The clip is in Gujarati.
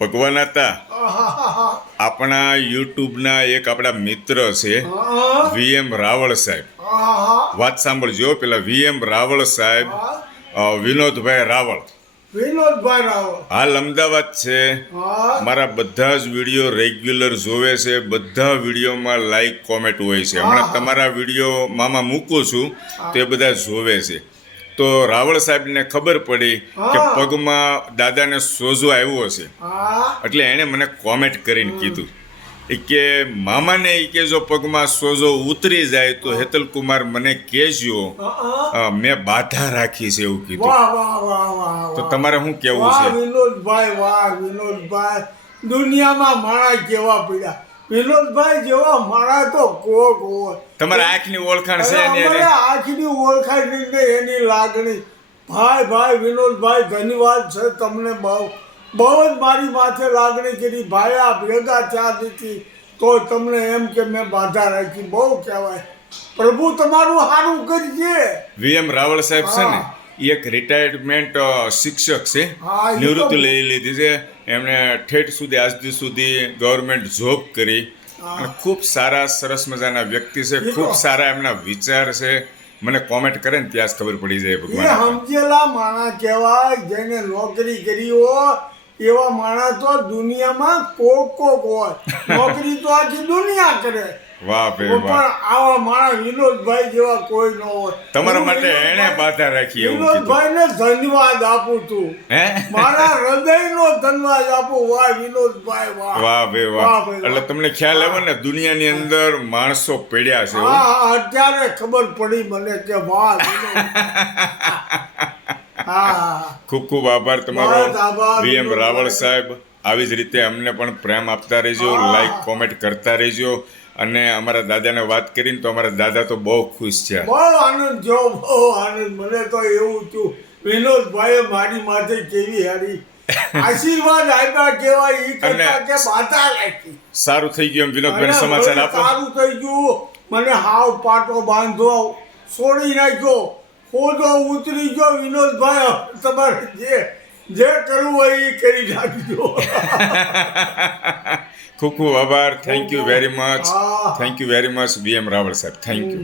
ભગવાન હતા આહાહાહા. આપણા યુટ્યુબના એક આપણા મિત્ર છે હા. VM રાવળ સાહેબ. આહાહા. વાત સાંભળજો, પેલા VM રાવળ સાહેબ, હા. વિનોદભાઈ રાવળ વિનોદભાઈ રાવળ. હાલ અમદાવાદ છે. હા. મારા બધા જ વિડીયો રેગ્યુલર જોવે છે, બધા વિડીયોમાં લાઈક કોમેન્ટ હોય છે. હમણાં તમારા વિડીયો મામા મૂકું છું તો એ બધા જોવે છે. તો રાવળ સાહેબને ખબર પડી કે હા. પગમાં દાદાને સોજો આવ્યો છે, હા. એટલે એણે મને કોમેન્ટ કરીને કીધું કે મામાને કે જો પગમાં સોજો ઉતરી જાય તો હેતલકુમાર મને કહેજો, હા. મેં બાધા રાખી છે એવું કીધું. વાહ વાહ વાહ વાહ તો વાહ. તમારે શું કહેવું વાહ છે? વિનોદભાઈ, વાહ વિનોદભાઈ. દુનિયામાં માણસ કેવા પીડા, વિનોદભાઈ જેવા માણસ તો કોક હોય. તમારા આંખની ઓળખાણ છે ને અમારે આંખની ઓળખાણ ને એની લાગણી. ભાઈ વિનોદભાઈ, ધન્યવાદ છે તમને બહુ જ મારી માથે લાગણી કરી. ભાઈ આ ભેગા થયા નથી તો તમને એમ કે મેં બાધા રાખી, બહુ કહેવાય. પ્રભુ તમારું સારું કરજે. VM રાવળ સાહેબ છે ને, હા. એ એક રિટાયરમેન્ટ શિક્ષક છે, હા, એ તો- નિવૃત્તિ લઈ લીધી છે. એમણે ઠેઠ સુધી આજ દી સુધી ગવર્મેન્ટ જોબ કરી અને ખૂબ સારા સરસ મજાના વ્યક્તિ છે, એ તો- ખૂબ સારા એમના વિચાર છે. મને કોમેન્ટ કરે ને ત્યાં જ ખબર પડી જાય એ ભગવાન. સમજેલા માણસ કહેવાય. જેને નોકરી કરી હોય એવા માણસ તો દુનિયામાં કોક હોય. નોકરી તો આખી દુનિયા કરે, વાહ ભાઈ વાહ. પણ આવા માણસ વિનોદભાઈ જેવા કોઈ ન હોય. તમારા હું માટે એણે વિનોદભાઈ- બાધા રાખી એવું કીધું. વિનોદભાઈને ધન્યવાદ આપું છું. હે? મારા હૃદયનો ધન્યવાદ આપું. વાહ વિનોદભાઈ, વાહ. વાહ ભાઈ વાહ. વાહ ભાઈ, એટલે વાહ. તમને ખ્યાલ આવે ને, દુનિયાની અંદર માણસો પડ્યા છે એવું. હા, અત્યારે ખબર પડી મને કે વાહ વિનોદ. હા. ખૂબ ખૂબ આભાર તમારો બસ આભાર, VM વિનોદભાઈ. રાવળ સાહેબ. આવી જ રીતે અમને પણ પ્રેમ આપતા રહેજો, હા. લાઈક કોમેન્ટ કરતા રહેજો. અને અમારા દાદાને વાત કરીને તો અમારા દાદા તો બહુ ખુશ છે. બહુ આનંદ જો, બહુ આનંદ. મને તો એવું થયું વિનોદભાઈએ મારી માથે કેવી હારી આશીર્વાદ આપ્યા કેવાય. ઈ કરતા અને- કે બાધા રાખી. સારું થઈ ગયું એમ વિનોદભાઈ, અને સમાચાર વળી આપો. સારું થઈ ગયું. મને હાવ પાટો બાંધો છોડી નાખ્યો, હોદો ઉતરી ગયો. વિનોદભાઈ, તમારે જે કરવું હોય એ કરી નાખજો. ખૂબ ખૂબ આભાર. Thank you very much. હા. Thank you very much VM Raval સાહેબ. Thank you.